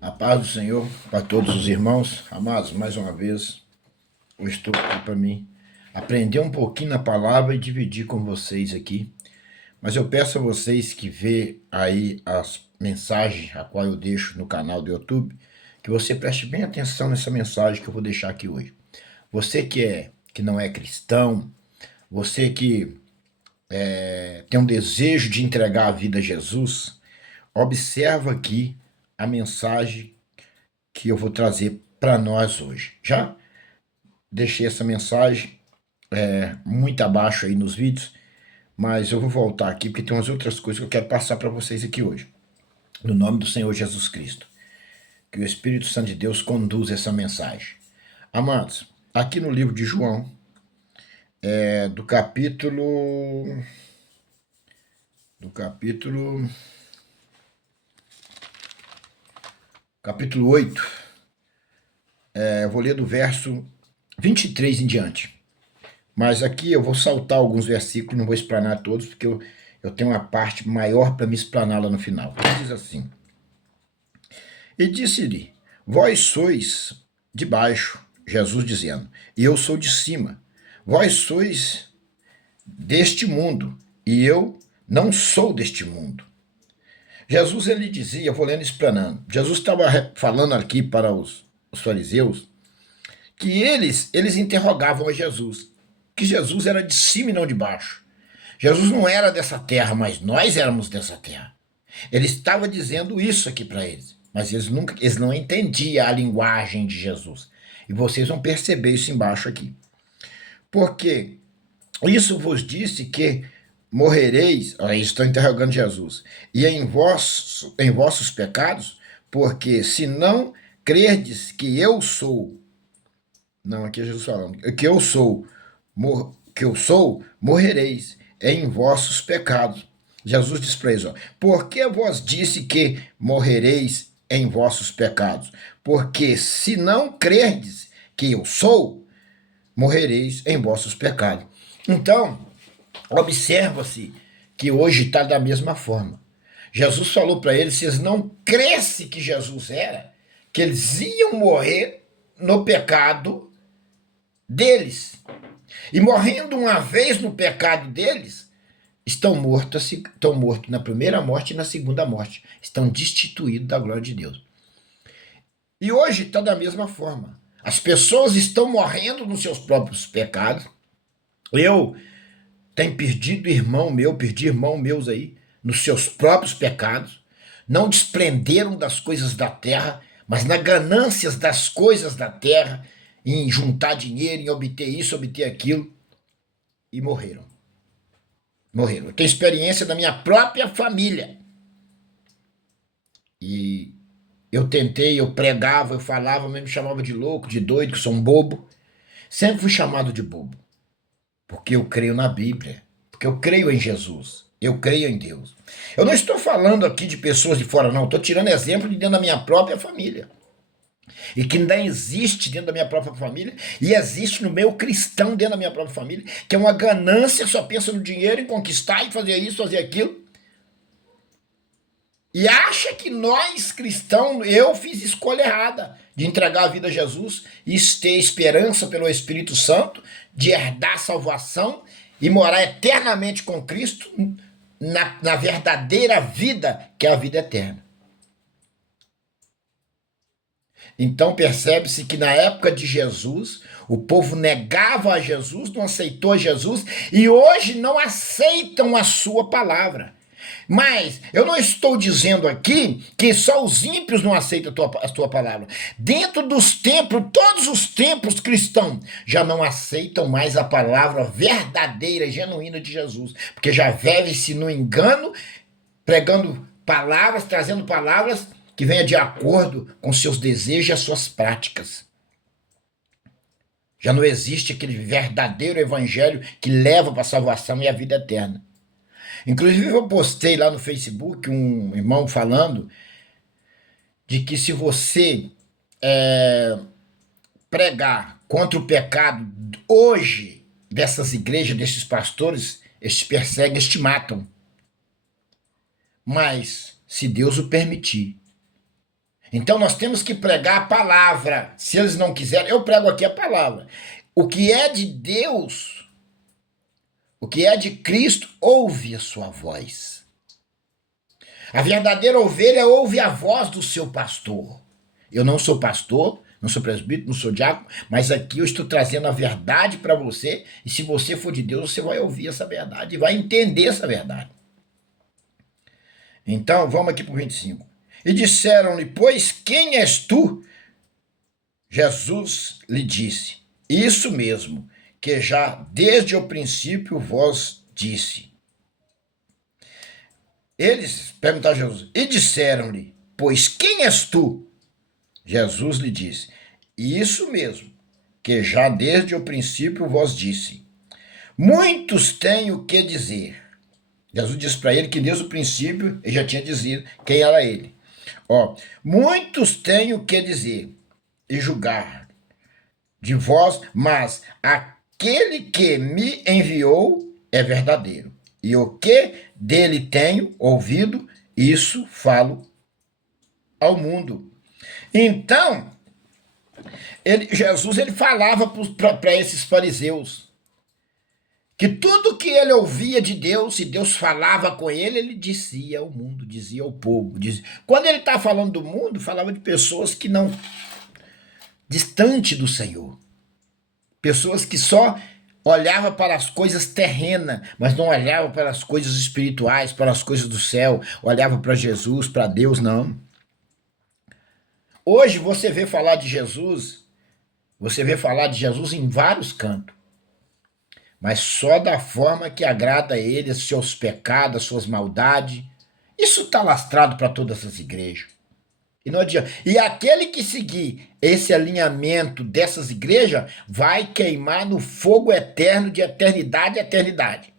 A paz do Senhor para todos os irmãos. Amados, mais uma vez, eu estou aqui para mim aprender um pouquinho na palavra e dividir com vocês aqui. Mas eu peço a vocês que vê aí as mensagens a qual eu deixo no canal do YouTube, que você preste bem atenção nessa mensagem que eu vou deixar aqui hoje. Você que não é cristão, você que tem um desejo de entregar a vida a Jesus, observa aqui a mensagem que eu vou trazer para nós hoje. Já deixei essa mensagem muito abaixo aí nos vídeos, mas eu vou voltar aqui porque tem umas outras coisas que eu quero passar para vocês aqui hoje. No nome do Senhor Jesus Cristo. Que o Espírito Santo de Deus conduza essa mensagem. Amados, aqui no livro de João, do capítulo... capítulo 8, eu vou ler do verso 23 em diante. Mas aqui eu vou saltar alguns versículos, não vou explanar todos, porque eu tenho uma parte maior para me explanar lá no final. Diz assim: E disse-lhe, vós sois de baixo, Jesus dizendo, e eu sou de cima. Vós sois deste mundo, e eu não sou deste mundo. Jesus, ele dizia, eu vou lendo e explanando, Jesus estava falando aqui para os fariseus, que eles interrogavam a Jesus, que Jesus era de cima e não de baixo. Jesus não era dessa terra, mas nós éramos dessa terra. Ele estava dizendo isso aqui para eles, mas eles não entendiam a linguagem de Jesus. E vocês vão perceber isso embaixo aqui. Porque isso vos disse que morrereis, aí estão interrogando Jesus, e em vossos pecados, porque se não crerdes que eu sou, não, aqui é Jesus falando, que eu sou, morrereis em vossos pecados. Jesus diz para eles, ó, por que vos disse que morrereis em vossos pecados? Porque se não crerdes que eu sou, morrereis em vossos pecados. Então, observa-se que hoje está da mesma forma. Jesus falou para eles, se eles não crescem que Jesus era, que eles iam morrer no pecado deles. E morrendo uma vez no pecado deles, estão mortos na primeira morte e na segunda morte. Estão destituídos da glória de Deus. E hoje está da mesma forma. As pessoas estão morrendo nos seus próprios pecados. Eu tenho perdi irmão meus aí, nos seus próprios pecados. Não desprenderam das coisas da terra, mas na ganâncias das coisas da terra, em juntar dinheiro, em obter isso, obter aquilo, e morreram. Morreram. Eu tenho experiência da minha própria família. E eu tentei, eu pregava, eu falava, mas me chamava de louco, de doido, que sou um bobo. Sempre fui chamado de bobo. Porque eu creio na Bíblia. Porque eu creio em Jesus. Eu creio em Deus. Eu não estou falando aqui de pessoas de fora, não. Estou tirando exemplo de dentro da minha própria família. E que ainda existe dentro da minha própria família, e existe no meio cristão dentro da minha própria família, que é uma ganância, só pensa no dinheiro, em conquistar, em fazer isso, fazer aquilo. E acha que nós, cristãos, eu fiz escolha errada de entregar a vida a Jesus e ter esperança pelo Espírito Santo, de herdar a salvação e morar eternamente com Cristo na verdadeira vida, que é a vida eterna. Então percebe-se que na época de Jesus, o povo negava a Jesus, não aceitou Jesus, e hoje não aceitam a sua palavra. Mas eu não estou dizendo aqui que só os ímpios não aceitam a tua palavra. Dentro dos templos, todos os templos cristãos já não aceitam mais a palavra verdadeira, genuína de Jesus, porque já vive-se no engano, pregando palavras, trazendo palavras que venha de acordo com seus desejos e as suas práticas. Já não existe aquele verdadeiro evangelho que leva para a salvação e a vida eterna. Inclusive eu postei lá no Facebook um irmão falando de que se você pregar contra o pecado hoje dessas igrejas, desses pastores, eles te perseguem, eles te matam. Mas se Deus o permitir, Então nós temos que pregar a palavra. Se eles não quiserem, eu prego aqui a palavra. O que é de Deus, o que é de Cristo, ouve a sua voz. A verdadeira ovelha ouve a voz do seu pastor. Eu não sou pastor, não sou presbítero, não sou diácono, mas aqui eu estou trazendo a verdade para você, e se você for de Deus, você vai ouvir essa verdade e vai entender essa verdade. Então, vamos aqui para o 25. E disseram-lhe, pois quem és tu? Jesus lhe disse, isso mesmo, que já desde o princípio vos disse. Eles perguntaram a Jesus, e disseram-lhe, pois quem és tu? Jesus lhe disse, isso mesmo, que já desde o princípio vos disse. Muitos têm o que dizer. Jesus disse para ele que desde o princípio ele já tinha dizido quem era ele. Muitos têm o que dizer e julgar de vós, mas aquele que me enviou é verdadeiro. E o que dele tenho ouvido, isso falo ao mundo. Então, Jesus falava para esses fariseus que tudo que ele ouvia de Deus, e Deus falava com ele, ele dizia ao mundo, dizia ao povo. Quando ele estava falando do mundo, falava de pessoas que não... distante do Senhor. Pessoas que só olhavam para as coisas terrenas, mas não olhavam para as coisas espirituais, para as coisas do céu, olhavam para Jesus, para Deus, não. Hoje você vê falar de Jesus, em vários cantos, mas só da forma que agrada a ele, seus pecados, as suas maldades. Isso está lastrado para todas as igrejas. E não adianta. E aquele que seguir esse alinhamento dessas igrejas vai queimar no fogo eterno de eternidade a eternidade.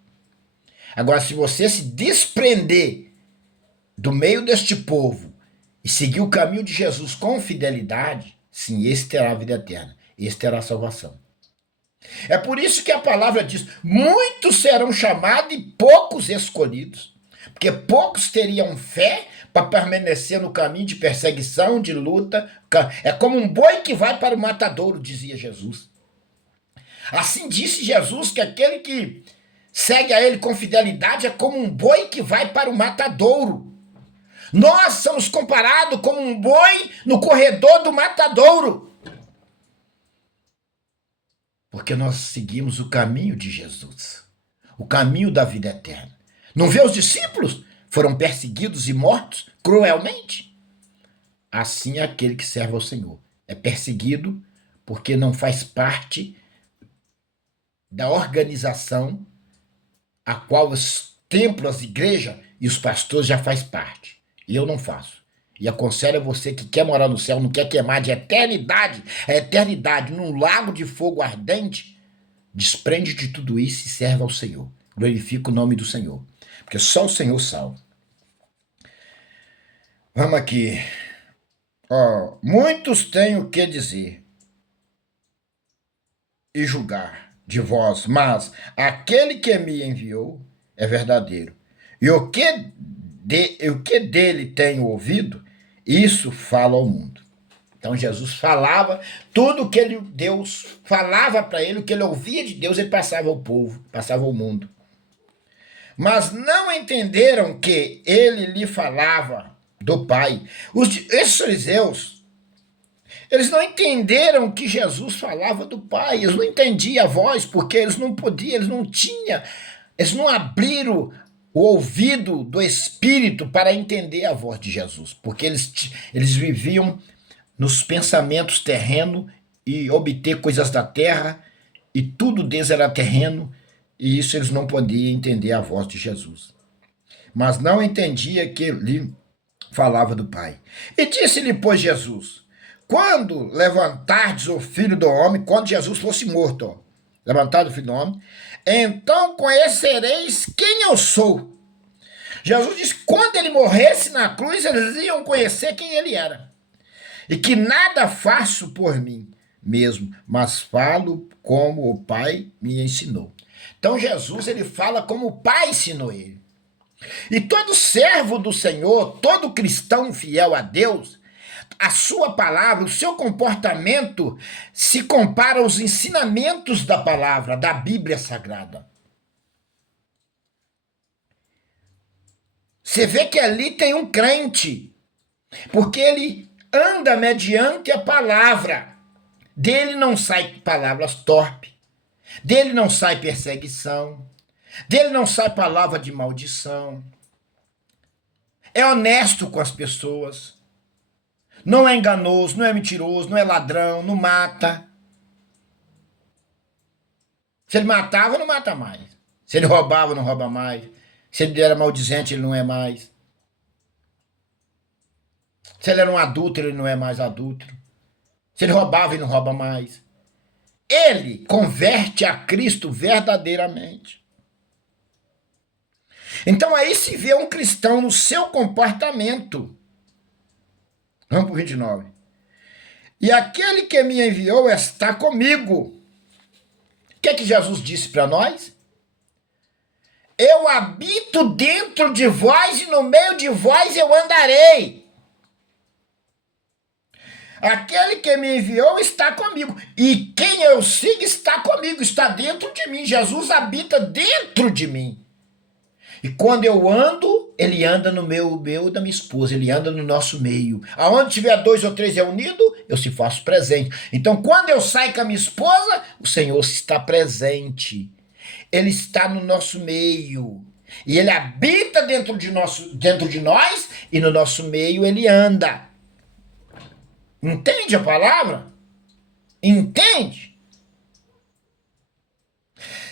Agora, se você se desprender do meio deste povo e seguir o caminho de Jesus com fidelidade, sim, esse terá a vida eterna, esse terá a salvação. É por isso que a palavra diz, muitos serão chamados e poucos escolhidos. Porque poucos teriam fé para permanecer no caminho de perseguição, de luta. É como um boi que vai para o matadouro, dizia Jesus. Assim disse Jesus que aquele que segue a ele com fidelidade é como um boi que vai para o matadouro. Nós somos comparados como um boi no corredor do matadouro. Porque nós seguimos o caminho de Jesus, o caminho da vida eterna. Não vê os discípulos? Foram perseguidos e mortos cruelmente. Assim é aquele que serve ao Senhor. É perseguido porque não faz parte da organização a qual os templos, as igrejas e os pastores já faz parte. E eu não faço. E aconselho a você que quer morar no céu, não quer queimar de eternidade, a eternidade num lago de fogo ardente, desprende de tudo isso e serve ao Senhor. Glorifica o nome do Senhor. Porque só o Senhor salva. Vamos aqui. Muitos têm o que dizer e julgar de vós, mas aquele que me enviou é verdadeiro. E o que dele tenho ouvido, isso falo ao mundo. Então Jesus falava, tudo que Deus falava para ele, o que ele ouvia de Deus, ele passava ao povo, passava ao mundo. Mas não entenderam que ele lhe falava do Pai. Esses fariseus, eles não entenderam que Jesus falava do Pai, eles não entendiam a voz, porque eles não podiam, eles não abriram o ouvido do Espírito para entender a voz de Jesus, porque eles viviam nos pensamentos terrenos e obter coisas da terra, e tudo deles era terreno, e isso eles não podiam entender a voz de Jesus. Mas não entendia que ele falava do Pai. E disse-lhe, pois, Jesus, quando levantardes o Filho do Homem, quando Jesus fosse morto, levantado o Filho do Homem, então conhecereis quem eu sou. Jesus disse que quando ele morresse na cruz, eles iam conhecer quem ele era. E que nada faço por mim mesmo, mas falo como o Pai me ensinou. Então Jesus, ele fala como o Pai ensinou ele. E todo servo do Senhor, todo cristão fiel a Deus, a sua palavra, o seu comportamento se compara aos ensinamentos da palavra, da Bíblia Sagrada. Você vê que ali tem um crente, porque ele anda mediante a palavra. Dele não sai palavras torpes, dele não sai perseguição, dele não sai palavra de maldição. É honesto com as pessoas. Não é enganoso, não é mentiroso, não é ladrão, não mata. Se ele matava, não mata mais. Se ele roubava, não rouba mais. Se ele era maldizente, ele não é mais. Se ele era um adúltero, ele não é mais adúltero. Se ele roubava, ele não rouba mais. Ele converte a Cristo verdadeiramente. Então aí se vê um cristão no seu comportamento. Vamos para o 29. E aquele que me enviou está comigo. O que é que Jesus disse para nós? Eu habito dentro de vós e no meio de vós eu andarei. Aquele que me enviou está comigo. E quem eu sigo está comigo, está dentro de mim. Jesus habita dentro de mim. E quando eu ando, ele anda no meu e da minha esposa, ele anda no nosso meio. Aonde tiver 2 ou 3 reunidos, eu se faço presente. Então, quando eu saio com a minha esposa, o Senhor está presente. Ele está no nosso meio. E ele habita dentro de nós, e no nosso meio ele anda. Entende a palavra? Entende?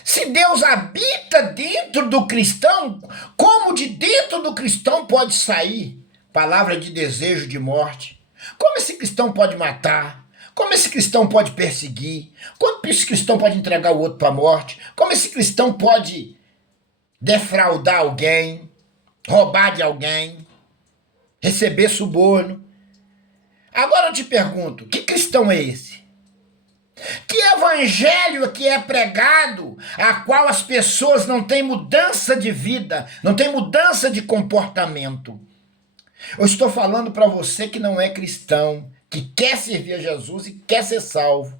Se Deus habita dentro do cristão, como de dentro do cristão pode sair palavra de desejo de morte? Como esse cristão pode matar? Como esse cristão pode perseguir? Como esse cristão pode entregar o outro para a morte? Como esse cristão pode defraudar alguém, roubar de alguém, receber suborno? Agora eu te pergunto, que cristão é esse? Que evangelho que é pregado, a qual as pessoas não têm mudança de vida, não têm mudança de comportamento? Eu estou falando para você que não é cristão, que quer servir a Jesus e quer ser salvo.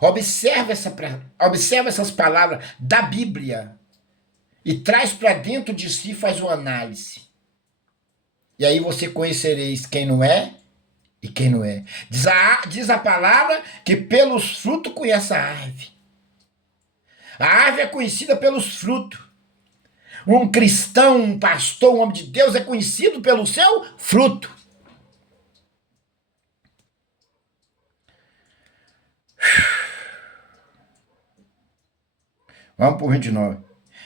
Observe essas palavras da Bíblia e traz para dentro de si, faz uma análise. E aí você conhecereis quem não é e quem não é. Diz a palavra que pelos frutos conhece a árvore. A árvore é conhecida pelos frutos. Um cristão, um pastor, um homem de Deus é conhecido pelo seu fruto. Vamos para o 29.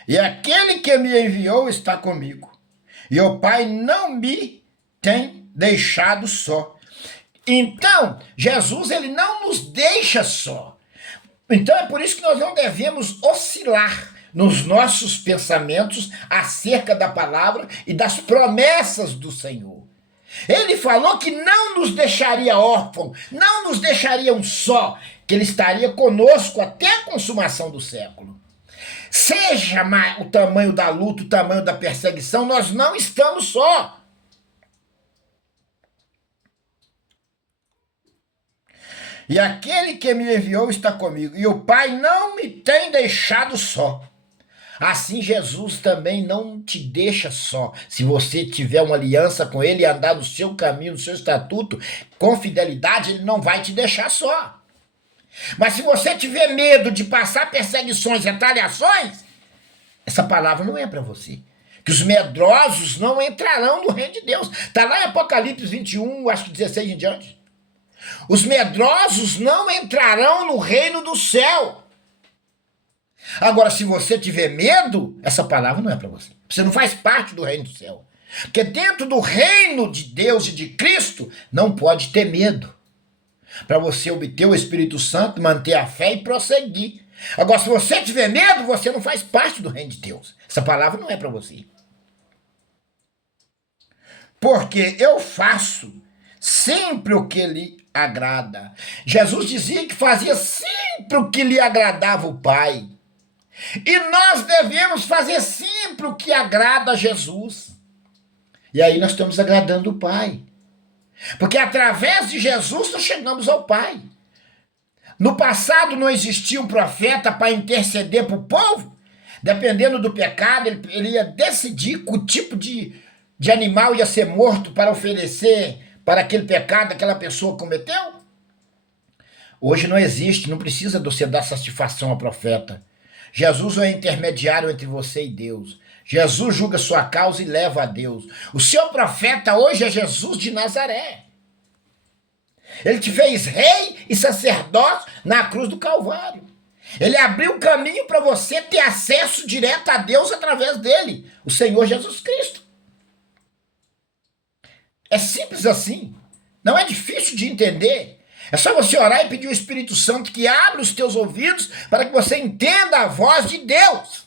E aquele que me enviou está comigo. E o Pai não me tem deixado só. Então, Jesus, ele não nos deixa só. Então, é por isso que nós não devemos oscilar nos nossos pensamentos acerca da palavra e das promessas do Senhor. Ele falou que não nos deixaria órfãos, não nos deixaria um só, que ele estaria conosco até a consumação do século. Seja o tamanho da luta, o tamanho da perseguição, nós não estamos só. E aquele que me enviou está comigo, e o Pai não me tem deixado só. Assim Jesus também não te deixa só. Se você tiver uma aliança com ele e andar no seu caminho, no seu estatuto, com fidelidade, ele não vai te deixar só. Mas se você tiver medo de passar perseguições, retaliações, essa palavra não é para você. Que os medrosos não entrarão no reino de Deus. Está lá em Apocalipse 21, acho que 16 em diante. Os medrosos não entrarão no reino do céu. Agora, se você tiver medo, essa palavra não é para você. Você não faz parte do reino do céu. Porque dentro do reino de Deus e de Cristo, não pode ter medo. Para você obter o Espírito Santo, manter a fé e prosseguir. Agora, se você tiver medo, você não faz parte do reino de Deus. Essa palavra não é para você. Porque eu faço sempre o que lhe agrada. Jesus dizia que fazia sempre o que lhe agradava o Pai. E nós devemos fazer sempre o que agrada a Jesus. E aí nós estamos agradando o Pai. Porque através de Jesus nós chegamos ao Pai. No passado não existia um profeta para interceder para o povo. Dependendo do pecado, ele ia decidir que tipo de animal ia ser morto para oferecer para aquele pecado que aquela pessoa cometeu. Hoje não existe, não precisa de você dar satisfação ao profeta. Jesus é o intermediário entre você e Deus. Jesus julga sua causa e leva a Deus. O seu profeta hoje é Jesus de Nazaré. Ele te fez rei e sacerdote na cruz do Calvário. Ele abriu o caminho para você ter acesso direto a Deus através dele, o Senhor Jesus Cristo. É simples assim. Não é difícil de entender. É só você orar e pedir o Espírito Santo que abra os teus ouvidos para que você entenda a voz de Deus.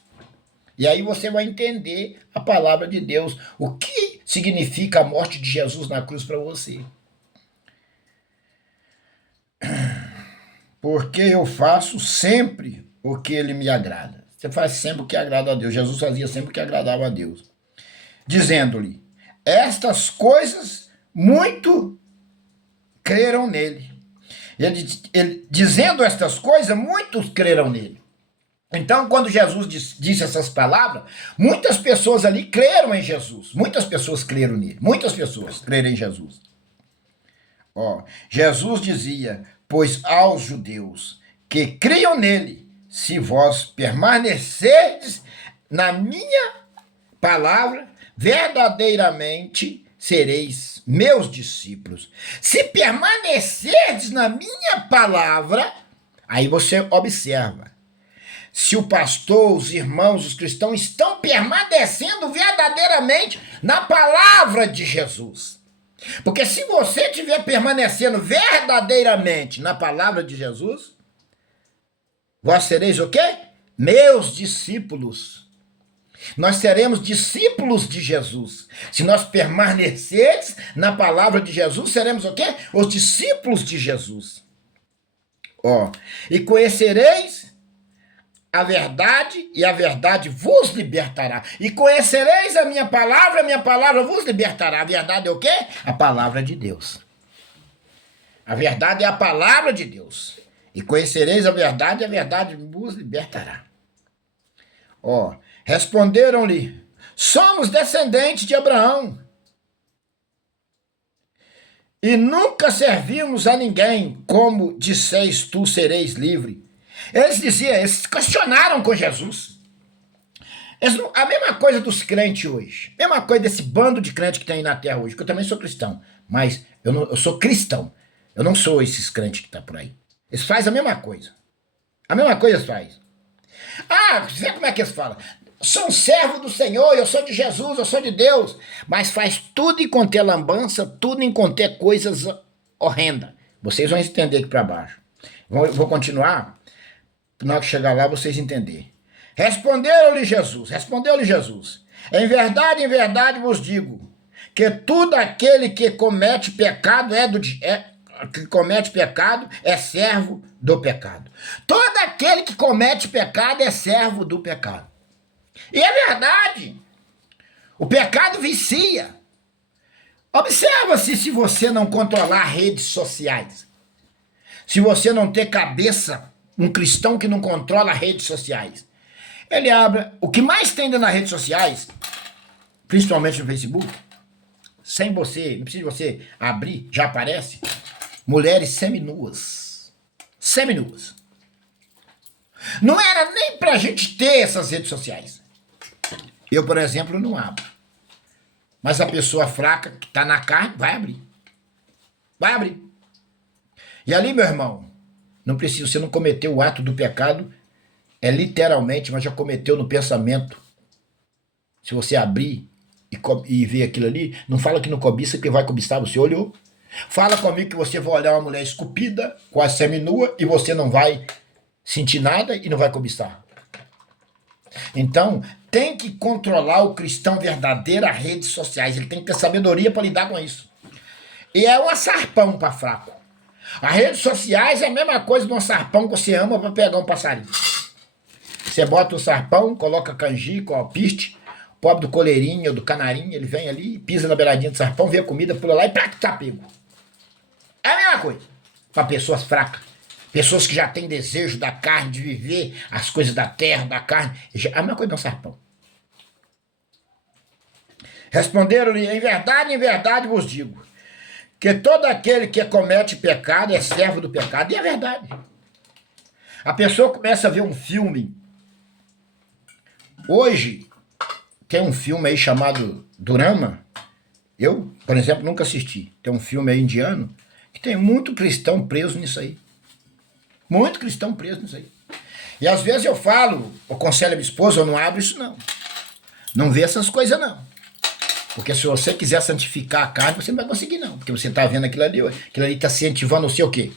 E aí você vai entender a palavra de Deus. O que significa a morte de Jesus na cruz para você? Porque eu faço sempre o que ele me agrada. Você faz sempre o que agrada a Deus. Jesus fazia sempre o que agradava a Deus. Dizendo-lhe, estas coisas muito creram nele. Ele dizendo estas coisas, muitos creram nele. Então, quando Jesus disse essas palavras, muitas pessoas ali creram em Jesus. Muitas pessoas creram nele. Muitas pessoas creram em Jesus. Jesus dizia, pois aos judeus que criam nele, se vós permanecerdes na minha palavra, verdadeiramente sereis meus discípulos. Se permanecerdes na minha palavra, aí você observa. Se o pastor, os irmãos, os cristãos estão permanecendo verdadeiramente na palavra de Jesus. Porque se você estiver permanecendo verdadeiramente na palavra de Jesus, vós sereis o quê? Meus discípulos. Nós seremos discípulos de Jesus. Se nós permanecermos na palavra de Jesus, seremos o quê? Os discípulos de Jesus. E conhecereis a verdade, e a verdade vos libertará. E conhecereis a minha palavra vos libertará. A verdade é o quê? A palavra de Deus. A verdade é a palavra de Deus. E conhecereis a verdade vos libertará. Responderam-lhe, somos descendentes de Abraão. E nunca servimos a ninguém, como disseis tu sereis livre. Eles questionaram com Jesus. A mesma coisa dos crentes hoje. Mesma coisa desse bando de crentes que tem aí na terra hoje, que eu também sou cristão. Mas eu sou cristão. Eu não sou esses crentes que estão por aí. Eles fazem a mesma coisa. A mesma coisa eles fazem. Vê como é que eles falam. Sou um servo do Senhor, eu sou de Jesus, eu sou de Deus. Mas faz tudo em conter lambança, tudo em conter coisas horrendas. Vocês vão entender aqui para baixo. Vou continuar. Na hora que chegar lá, vocês entenderem. Respondeu-lhe Jesus, em verdade vos digo, que tudo aquele que comete pecado é servo do pecado. Todo aquele que comete pecado é servo do pecado. E é verdade. O pecado vicia. Observa-se se você não controlar redes sociais. Se você não ter cabeça, um cristão que não controla redes sociais. Ele abre... O que mais tem nas redes sociais, principalmente no Facebook, sem você, não precisa de você abrir, já aparece, mulheres seminuas. Seminuas. Não era nem pra gente ter essas redes sociais. Eu, por exemplo, não abro. Mas a pessoa fraca, que tá na carne, vai abrir. Vai abrir. E ali, meu irmão, não precisa, você não cometeu o ato do pecado, literalmente, mas já cometeu no pensamento. Se você abrir e ver aquilo ali, não fala que não cobiça, que vai cobiçar, você olhou. Fala comigo que você vai olhar uma mulher esculpida, quase seminua, e você não vai sentir nada e não vai cobiçar. Então, tem que controlar o cristão verdadeiro as redes sociais. Ele tem que ter sabedoria para lidar com isso. E é um sarpão para fraco. As redes sociais é a mesma coisa de um sarpão que você ama para pegar um passarinho. Você bota o sarpão, coloca canjica, alpiste, pobre do coleirinho, do canarinho, ele vem ali, pisa na beiradinha do sarpão, vê a comida, pula lá e tá pego. É a mesma coisa. Para pessoas fracas. Pessoas que já têm desejo da carne, de viver as coisas da terra, da carne. É a mesma coisa de um serpão. Responderam-lhe, em verdade vos digo, que todo aquele que comete pecado é servo do pecado. E é verdade. A pessoa começa a ver um filme. Hoje, tem um filme aí chamado Dorama. Eu, por exemplo, nunca assisti. Tem um filme aí indiano que tem muito cristão preso nisso aí. Muito cristão preso nisso aí. E às vezes eu falo, eu aconselho a minha esposa, eu não abro isso não. Não vê essas coisas não. Porque se você quiser santificar a carne, você não vai conseguir não. Porque você está vendo aquilo ali está incentivando o seu quê?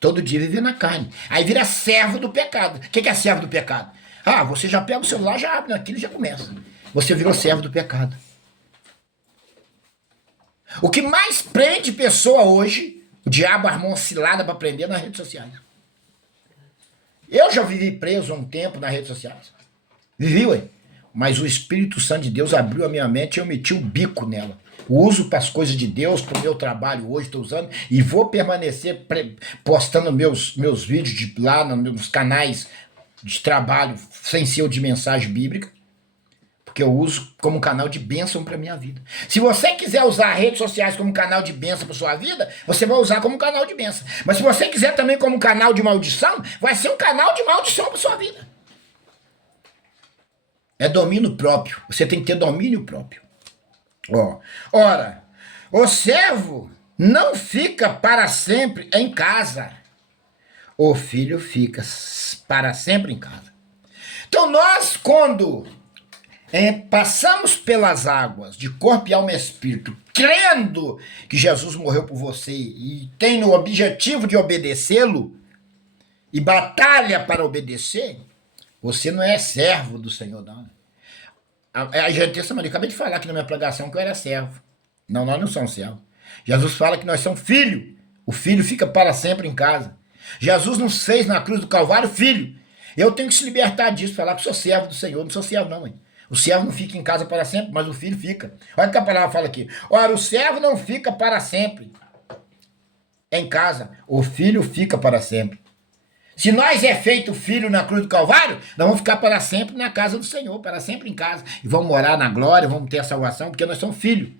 Todo dia viver na carne. Aí vira servo do pecado. O que é servo do pecado? Ah, você já pega o celular, já abre naquilo e já começa. Você virou servo do pecado. O que mais prende pessoa hoje, o diabo armou uma cilada para prender nas redes sociais. Eu já vivi preso há um tempo nas redes sociais. Vivi, ué. Mas o Espírito Santo de Deus abriu a minha mente e eu meti o bico nela. Uso para as coisas de Deus, para o meu trabalho hoje, estou usando, e vou permanecer postando meus vídeos lá nos canais de trabalho, sem ser o de mensagem bíblica, porque eu uso como canal de bênção para minha vida. Se você quiser usar redes sociais como canal de bênção para sua vida, você vai usar como canal de bênção. Mas se você quiser também como canal de maldição, vai ser um canal de maldição para sua vida. É domínio próprio. Você tem que ter domínio próprio. Ora, o servo não fica para sempre em casa. O filho fica para sempre em casa. Então nós, quando passamos pelas águas de corpo e alma e espírito, crendo que Jesus morreu por você e tem o objetivo de obedecê-lo e batalha para obedecer, você não é servo do Senhor, não. A gente tem acabei de falar aqui na minha pregação que eu era servo. Não, nós não somos servos. Jesus fala que nós somos filho. O filho fica para sempre em casa. Jesus nos fez na cruz do Calvário filho. Eu tenho que se libertar disso, falar que sou servo do Senhor. Não sou servo não, hein? O servo não fica em casa para sempre, mas o filho fica. Olha o que a palavra fala aqui. Ora, o servo não fica para sempre em casa. O filho fica para sempre. Se nós é feito filho na cruz do Calvário, nós vamos ficar para sempre na casa do Senhor, para sempre em casa. E vamos morar na glória, vamos ter a salvação, porque nós somos filhos.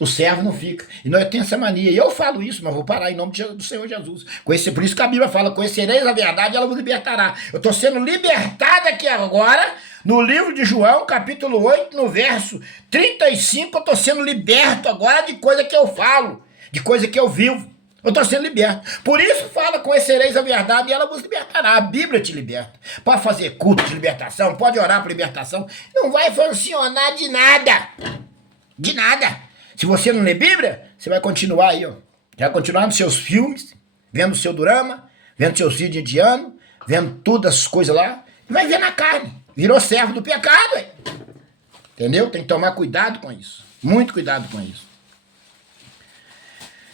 O servo não fica. E nós temos essa mania. E eu falo isso, mas vou parar em nome do Senhor Jesus. Por isso que a Bíblia fala, conhecereis a verdade e ela vos libertará. Eu estou sendo libertado aqui agora, no livro de João, capítulo 8, no verso 35, eu estou sendo liberto agora de coisa que eu falo, de coisa que eu vivo. Eu estou sendo liberto. Por isso fala, conhecereis a verdade e ela vos libertará. A Bíblia te liberta. Pode fazer culto de libertação, pode orar por libertação. Não vai funcionar de nada. De nada. Se você não lê Bíblia, você vai continuar aí, ó. Vai continuar nos seus filmes, vendo o seu drama, vendo seus vídeos indianos, vendo todas as coisas lá, e vai ver na carne. Virou servo do pecado, hein? Entendeu? Tem que tomar cuidado com isso. Muito cuidado com isso.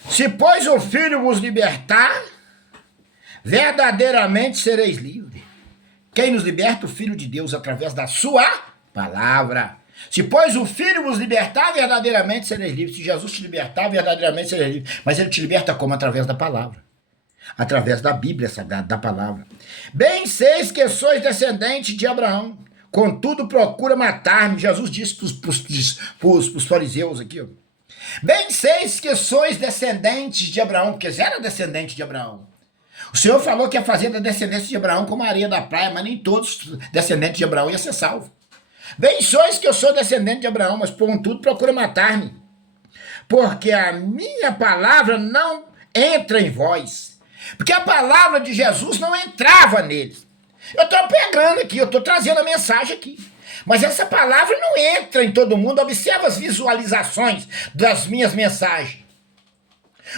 Se, pois, o Filho vos libertar, verdadeiramente sereis livres. Quem nos liberta? O Filho de Deus, através da sua palavra. Se, pois, o Filho vos libertar, verdadeiramente sereis livres. Se Jesus te libertar, verdadeiramente sereis livres. Mas ele te liberta como? Através da palavra. Através da Bíblia Sagrada, da palavra. Bem seis que sois descendentes de Abraão. Contudo, procura matar-me. Jesus disse para os fariseus aqui, ó. Bem seis que sois descendentes de Abraão, porque eles eram descendentes de Abraão. O Senhor falou que ia fazer da descendência de Abraão como a areia da praia, mas nem todos os descendentes de Abraão iam ser salvos. Bem sois que eu sou descendente de Abraão, mas contudo procura matar-me, porque a minha palavra não entra em vós. Porque a palavra de Jesus não entrava neles. Eu estou pegando aqui, eu estou trazendo a mensagem aqui. Mas essa palavra não entra em todo mundo. Observa as visualizações das minhas mensagens.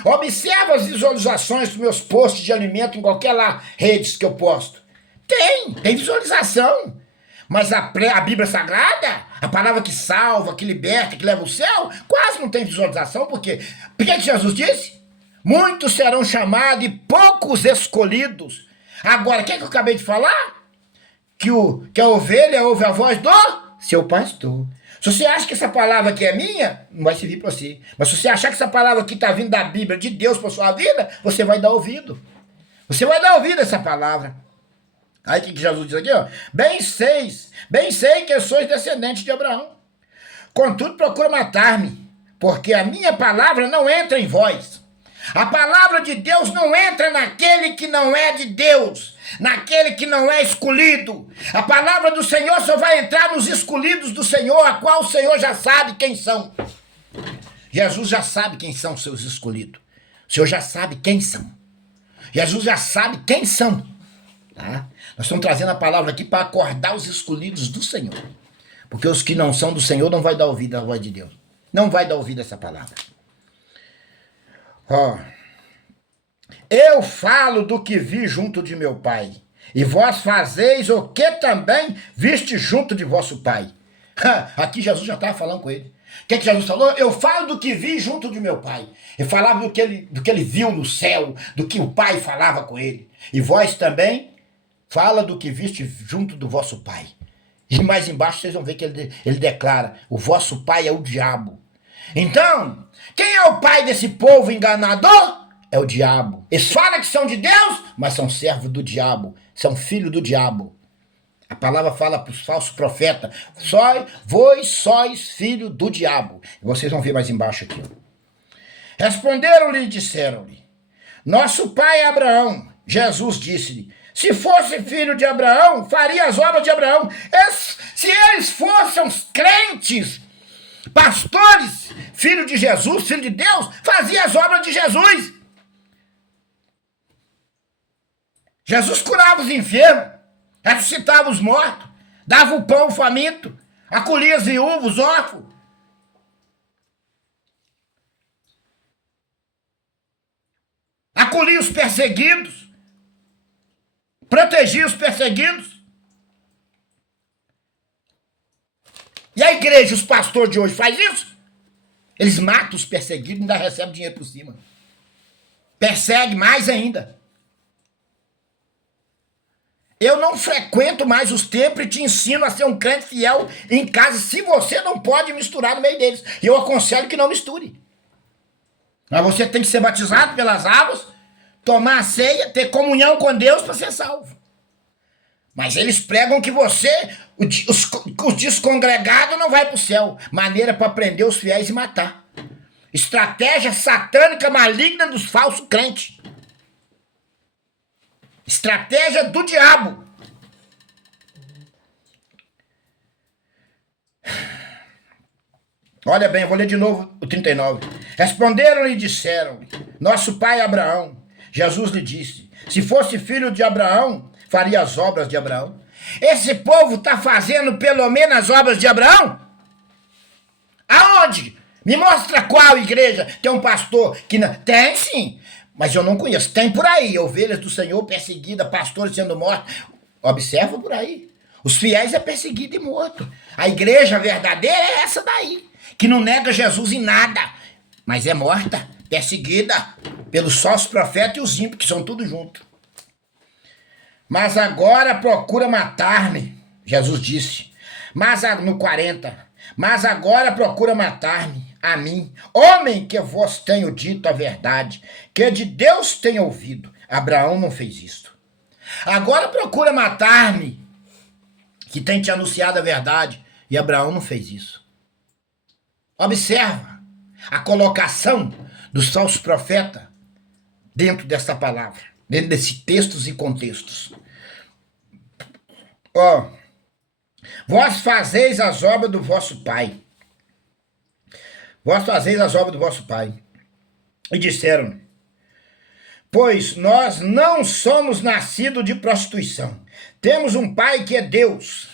Observa as visualizações dos meus posts de alimento em qualquer redes que eu posto. Tem visualização. Mas a Bíblia Sagrada, a palavra que salva, que liberta, que leva ao céu, quase não tem visualização. Por quê? Porque Jesus disse? Muitos serão chamados e poucos escolhidos. Agora, o que eu acabei de falar? Que a ovelha ouve a voz do seu pastor. Se você acha que essa palavra aqui é minha, não vai servir para você. Mas se você achar que essa palavra aqui está vindo da Bíblia, de Deus para sua vida, você vai dar ouvido. Você vai dar ouvido a essa palavra. Aí o que Jesus diz aqui, ó? Bem sei que sois descendente de Abraão. Contudo, procura matar-me, porque a minha palavra não entra em vós. A palavra de Deus não entra naquele que não é de Deus, naquele que não é escolhido. A palavra do Senhor só vai entrar nos escolhidos do Senhor, a qual o Senhor já sabe quem são. Jesus já sabe quem são os seus escolhidos. O Senhor já sabe quem são. Jesus já sabe quem são. Tá? Nós estamos trazendo a palavra aqui para acordar os escolhidos do Senhor. Porque os que não são do Senhor não vai dar ouvido à voz de Deus. Não vai dar ouvido a essa palavra. Ó. Eu falo do que vi junto de meu pai. E vós fazeis o que também viste junto de vosso pai. Aqui Jesus já estava falando com ele. O que Jesus falou? Eu falo do que vi junto de meu pai. Ele falava do que ele viu no céu, do que o pai falava com ele. E vós também fala do que viste junto do vosso pai. E mais embaixo vocês vão ver que ele declara, o vosso pai é o diabo. Então, quem é o pai desse povo enganador? É o diabo. Eles falam que são de Deus, mas são servos do diabo, são filhos do diabo. A palavra fala para os falsos profetas, vós sois filho do diabo. E vocês vão ver mais embaixo aqui. Responderam-lhe e disseram-lhe, nosso pai Abraão. Jesus disse-lhe, se fosse filho de Abraão, faria as obras de Abraão. Se eles fossem crentes, pastores, filho de Jesus, filho de Deus, fazia as obras de Jesus. Jesus curava os enfermos, ressuscitava os mortos, dava o pão ao faminto, acolhia as viúvas, os órfãos. Acolhia os perseguidos, protegia os perseguidos. E a igreja, os pastores de hoje faz isso? Eles matam os perseguidos e ainda recebem dinheiro por cima. Persegue mais ainda. Eu não frequento mais os templos e te ensino a ser um crente fiel em casa, se você não pode misturar no meio deles. E eu aconselho que não misture. Mas você tem que ser batizado pelas águas, tomar a ceia, ter comunhão com Deus para ser salvo. Mas eles pregam que você, os descongregados, não vai para o céu. Maneira para prender os fiéis e matar. Estratégia satânica maligna dos falsos crentes. Estratégia do diabo. Olha bem, eu vou ler de novo o 39. Responderam e disseram, nosso pai Abraão. Jesus lhe disse, se fosse filho de Abraão, faria as obras de Abraão. Esse povo está fazendo pelo menos as obras de Abraão? Aonde? Me mostra qual igreja tem um pastor que não... Tem sim, mas eu não conheço. Tem por aí, ovelhas do Senhor perseguidas, pastores sendo mortos. Observa por aí. Os fiéis é perseguido e morto. A igreja verdadeira é essa daí, que não nega Jesus em nada, mas é morta, perseguida pelos falsos profetas e os ímpios, que são tudo junto. Mas agora procura matar-me, Jesus disse. No 40, mas agora procura matar-me, a mim, homem que vos tenho dito a verdade, que de Deus tenho ouvido. Abraão não fez isto. Agora procura matar-me, que tem te anunciado a verdade, e Abraão não fez isso. Observa a colocação dos falsos profetas dentro dessa palavra, dentro desses textos e contextos. Vós fazeis as obras do vosso pai. Vós fazeis as obras do vosso pai. E disseram, pois nós não somos nascidos de prostituição. Temos um pai que é Deus.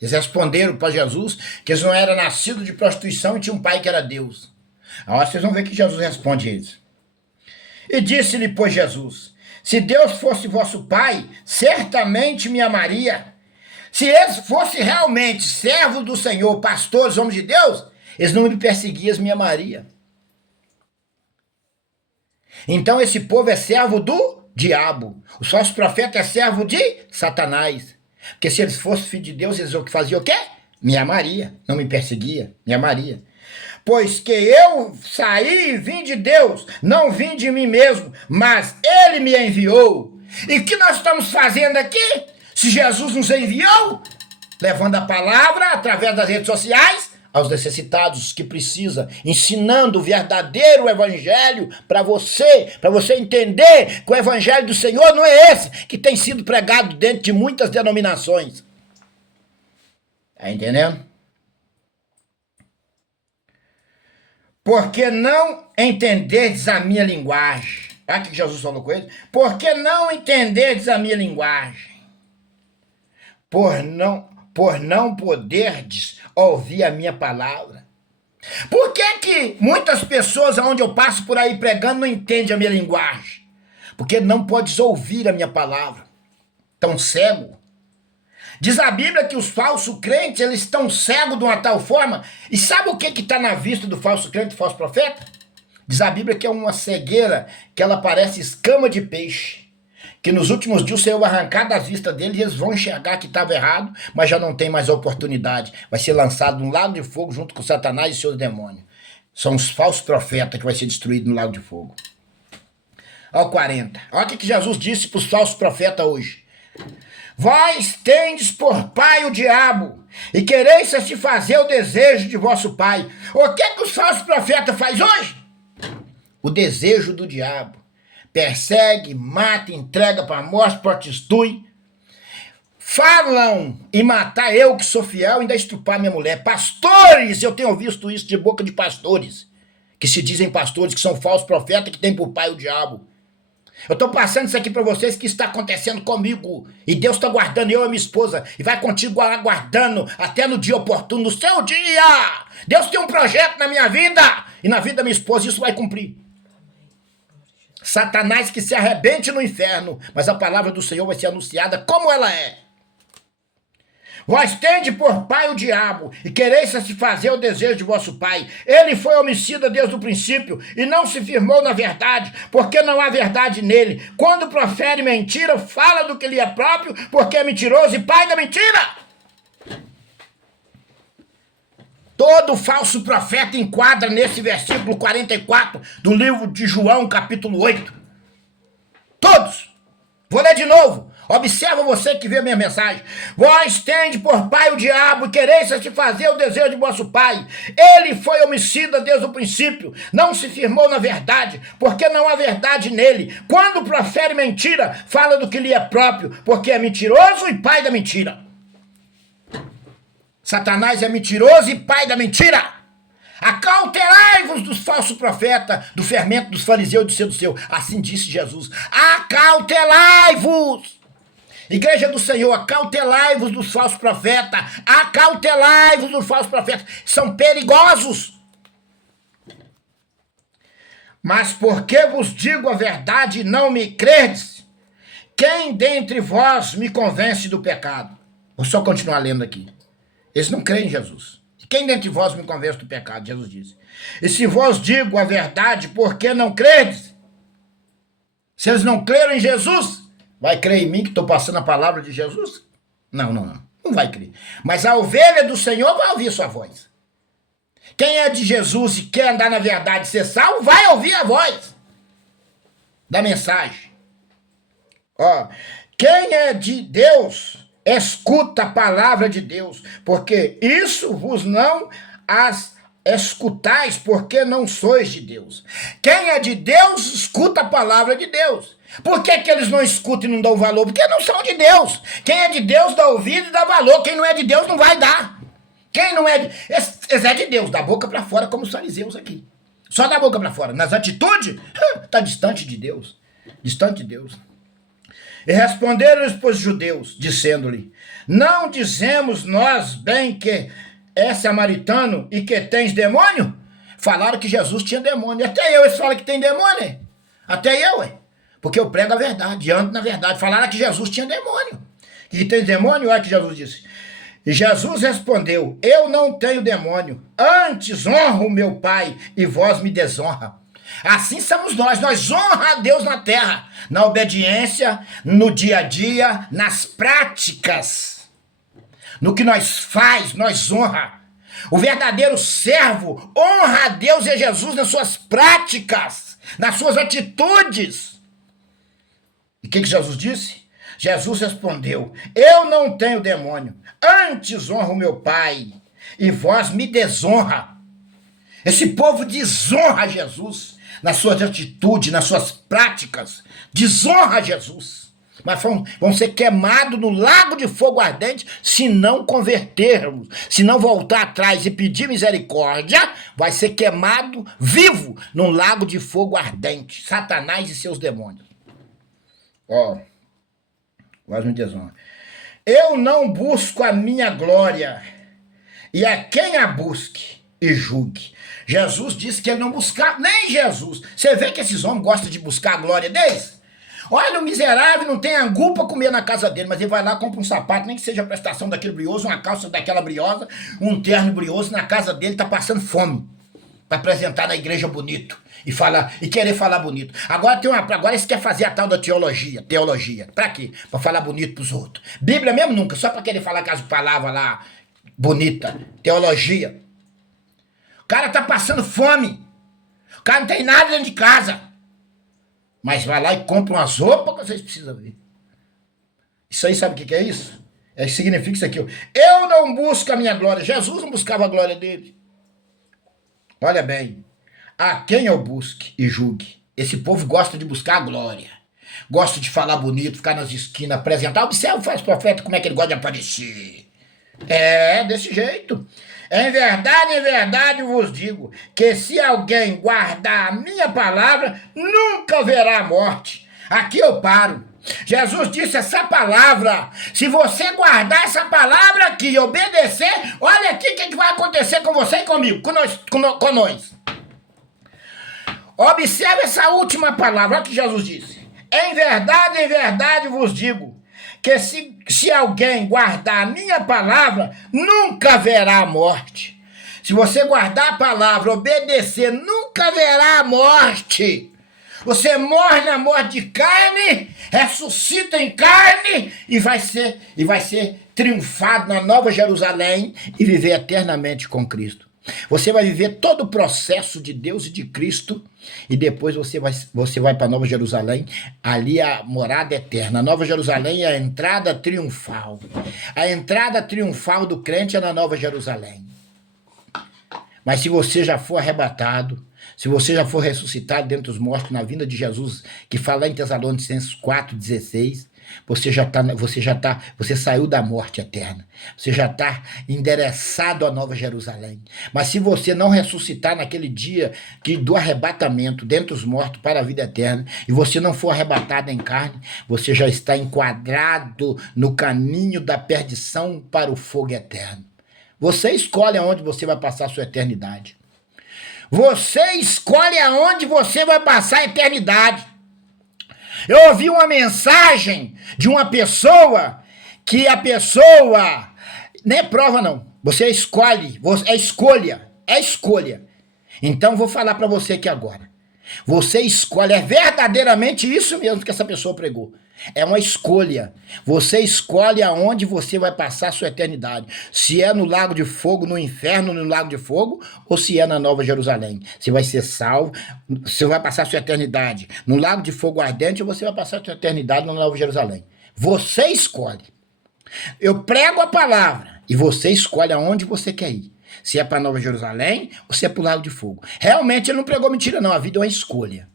Eles responderam para Jesus que eles não eram nascidos de prostituição e tinha um pai que era Deus. Agora vocês vão ver que Jesus responde a eles. E disse-lhe, pois, Jesus, se Deus fosse vosso pai, certamente me amaria. Se eles fossem realmente servos do Senhor, pastores, homens de Deus, eles não me perseguiam, eles me amariam. Então esse povo é servo do diabo. Os falsos profetas é servo de Satanás. Porque se eles fossem filhos de Deus, eles faziam o quê? Me amaria, não me perseguia, me amaria. Pois que eu saí e vim de Deus, não vim de mim mesmo, mas Ele me enviou. E o que nós estamos fazendo aqui? Se Jesus nos enviou, levando a palavra através das redes sociais aos necessitados que precisa, ensinando o verdadeiro evangelho para você entender que o evangelho do Senhor não é esse que tem sido pregado dentro de muitas denominações. Tá entendendo? Porque não entendedes a minha linguagem. Olha o que Jesus falou com ele. Porque não entendedes a minha linguagem. Por não poderdes ouvir a minha palavra. Por que muitas pessoas, onde eu passo por aí pregando, não entendem a minha linguagem? Porque não podes ouvir a minha palavra. Estão cegos. Diz a Bíblia que os falsos crentes, eles estão cegos de uma tal forma. E sabe o que está na vista do falso crente, do falso profeta? Diz a Bíblia que é uma cegueira, que ela parece escama de peixe. Que nos últimos dias o Senhor vai arrancar das vistas deles e eles vão enxergar que estava errado, mas já não tem mais oportunidade. Vai ser lançado num lago de fogo junto com Satanás e seus demônios. São os falsos profetas que vai ser destruído no lago de fogo. Olha o 40. Olha o que Jesus disse para os falsos profetas hoje. Vós tendes por pai o diabo, e quereis satisfazer o desejo de vosso pai. O que os falsos profetas fazem hoje? O desejo do diabo. Persegue, mata, entrega para a morte, prostitui. Falam em matar eu que sou fiel e ainda estrupar minha mulher. Pastores, eu tenho visto isso de boca de pastores, que se dizem pastores, que são falsos profetas, que têm por pai o diabo. Eu estou passando isso aqui para vocês, que está acontecendo comigo. E Deus está guardando eu e minha esposa. E vai contigo aguardando até no dia oportuno, no seu dia. Deus tem um projeto na minha vida e na vida da minha esposa, isso vai cumprir. Satanás que se arrebente no inferno, mas a palavra do Senhor vai ser anunciada como ela é. Vós tende por pai o diabo, e quereis satisfazer o desejo de vosso pai. Ele foi homicida desde o princípio, e não se firmou na verdade, porque não há verdade nele. Quando profere mentira, fala do que lhe é próprio, porque é mentiroso e pai da mentira. Todo falso profeta enquadra nesse versículo 44 do livro de João, capítulo 8. Todos. Vou ler de novo. Observa você que vê a minha mensagem. Vós tende por pai o diabo e quereis satisfazer o desejo de vosso pai. Ele foi homicida desde o princípio, não se firmou na verdade, porque não há verdade nele. Quando profere mentira, fala do que lhe é próprio, porque é mentiroso e pai da mentira. Satanás é mentiroso e pai da mentira. Acautelai-vos dos falsos profetas, do fermento dos fariseus e dos seduceus. Assim disse Jesus. Acautelai-vos. Igreja do Senhor, acautelai-vos dos falsos profetas. Acautelai-vos dos falsos profetas. São perigosos. Mas porque vos digo a verdade e não me credes, quem dentre vós me convence do pecado? Vou só continuar lendo aqui. Eles não creem em Jesus. E quem dentre vós me convence do pecado? Jesus disse. E se vos digo a verdade, por que não credes? Se eles não creram em Jesus, vai crer em mim que estou passando a palavra de Jesus? Não. Não vai crer. Mas a ovelha do Senhor vai ouvir sua voz. Quem é de Jesus e quer andar na verdade e ser salvo, vai ouvir a voz da mensagem. Ó, quem é de Deus, escuta a palavra de Deus, porque isso vos não as escutais, porque não sois de Deus. Quem é de Deus, escuta a palavra de Deus. Por que eles não escutam e não dão valor? Porque não são de Deus. Quem é de Deus dá ouvido e dá valor. Quem não é de Deus não vai dar. Quem não é de... Eles é de Deus, da boca para fora, como os fariseus aqui. Só da boca para fora. Nas atitudes, está distante de Deus. Distante de Deus. E responderam-lhes, pois, os judeus, dizendo-lhe, não dizemos nós bem que é samaritano e que tens demônio? Falaram que Jesus tinha demônio. Até eu, eles falam que tem demônio. Até eu, porque eu prego a verdade, ando na verdade. Falaram que Jesus tinha demônio. Que tem demônio? Olha que Jesus disse. E Jesus respondeu, eu não tenho demônio, antes honro o meu Pai e vós me desonra. Assim somos nós honramos a Deus na terra, na obediência, no dia a dia, nas práticas. No que nós faz, nós honra. O verdadeiro servo honra a Deus e a Jesus nas suas práticas, nas suas atitudes. E o que Jesus disse? Jesus respondeu: eu não tenho demônio, antes honro o meu Pai, e vós me desonra. Esse povo desonra Jesus nas suas atitudes, nas suas práticas, desonra Jesus. Mas vão ser queimados no lago de fogo ardente se não convertermos, se não voltar atrás e pedir misericórdia, vai ser queimado vivo num lago de fogo ardente, Satanás e seus demônios. Ó, quase me desonra. Eu não busco a minha glória, e a quem a busque e julgue. Jesus disse que ele não buscava, nem Jesus. Você vê que esses homens gostam de buscar a glória deles? Olha, o miserável não tem angu para comer na casa dele, mas ele vai lá, compra um sapato, nem que seja a prestação daquele brioso, uma calça daquela briosa, um terno brioso, na casa dele tá passando fome, para apresentar na igreja bonito, e falar, e querer falar bonito. Agora eles querem fazer a tal da teologia. Para quê? Para falar bonito pros outros. Bíblia mesmo nunca, só para querer falar aquelas palavras lá, bonita, teologia. O cara tá passando fome, o cara não tem nada dentro de casa, mas vai lá e compra umas roupas que vocês precisam ver. Isso aí, sabe o que é isso? Significa isso aqui. Eu não busco a minha glória. Jesus não buscava a glória dele. Olha bem. A quem eu busque e julgue. Esse povo gosta de buscar a glória. Gosta de falar bonito, ficar nas esquinas, apresentar. Observa o falso profeta como é que ele gosta de aparecer. Desse jeito. Em verdade vos digo, que se alguém guardar a minha palavra, nunca verá a morte. Aqui eu paro. Jesus disse essa palavra. Se você guardar essa palavra aqui e obedecer, olha aqui o que vai acontecer com você e comigo, com nós. Observe essa última palavra, olha o que Jesus disse. Em verdade vos digo, que se alguém guardar a minha palavra, nunca verá a morte. Se você guardar a palavra, obedecer, nunca verá a morte. Você morre na morte de carne, ressuscita em carne e vai ser triunfado na Nova Jerusalém e viver eternamente com Cristo. Você vai viver todo o processo de Deus e de Cristo e depois você vai para Nova Jerusalém, ali a morada eterna. A Nova Jerusalém é a entrada triunfal. A entrada triunfal do crente é na Nova Jerusalém. Mas se você já for arrebatado, se você já for ressuscitado dentre os mortos na vinda de Jesus, que fala em Tessalonicenses 4,16, você saiu da morte eterna. Você já está endereçado à Nova Jerusalém. Mas se você não ressuscitar naquele dia do arrebatamento dentre os mortos para a vida eterna, e você não for arrebatado em carne, você já está enquadrado no caminho da perdição para o fogo eterno. Você escolhe aonde você vai passar a sua eternidade. Você escolhe aonde você vai passar a eternidade. Eu ouvi uma mensagem de uma pessoa que a pessoa... Nem é prova, não. Você escolhe. É escolha. Então, vou falar para você aqui agora. Você escolhe. É verdadeiramente isso mesmo que essa pessoa pregou. É uma escolha. Você escolhe aonde você vai passar a sua eternidade. Se é no lago de fogo, no inferno, no lago de fogo, ou se é na Nova Jerusalém. Você vai ser salvo, você vai passar a sua eternidade no lago de fogo ardente, ou você vai passar a sua eternidade na Nova Jerusalém. Você escolhe. Eu prego a palavra e você escolhe aonde você quer ir. Se é para Nova Jerusalém ou se é para o lago de fogo. Realmente ele não pregou mentira, não. A vida é uma escolha.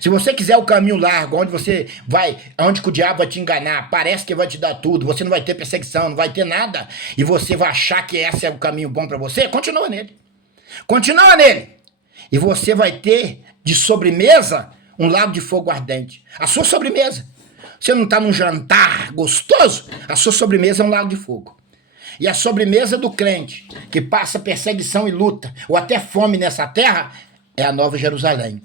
Se você quiser o caminho largo, onde você vai, onde que o diabo vai te enganar, parece que vai te dar tudo, você não vai ter perseguição, não vai ter nada, e você vai achar que esse é o caminho bom para você, continua nele. Continua nele. E você vai ter de sobremesa um lago de fogo ardente. A sua sobremesa. Você não está num jantar gostoso? A sua sobremesa é um lago de fogo. E a sobremesa do crente, que passa perseguição e luta, ou até fome nessa terra, é a Nova Jerusalém.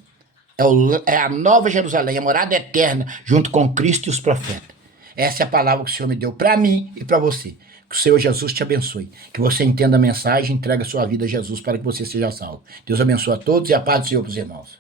É a Nova Jerusalém, a morada eterna, junto com Cristo e os profetas. Essa é a palavra que o Senhor me deu para mim e para você. Que o Senhor Jesus te abençoe. Que você entenda a mensagem e entregue a sua vida a Jesus para que você seja salvo. Deus abençoe a todos e a paz do Senhor para os irmãos.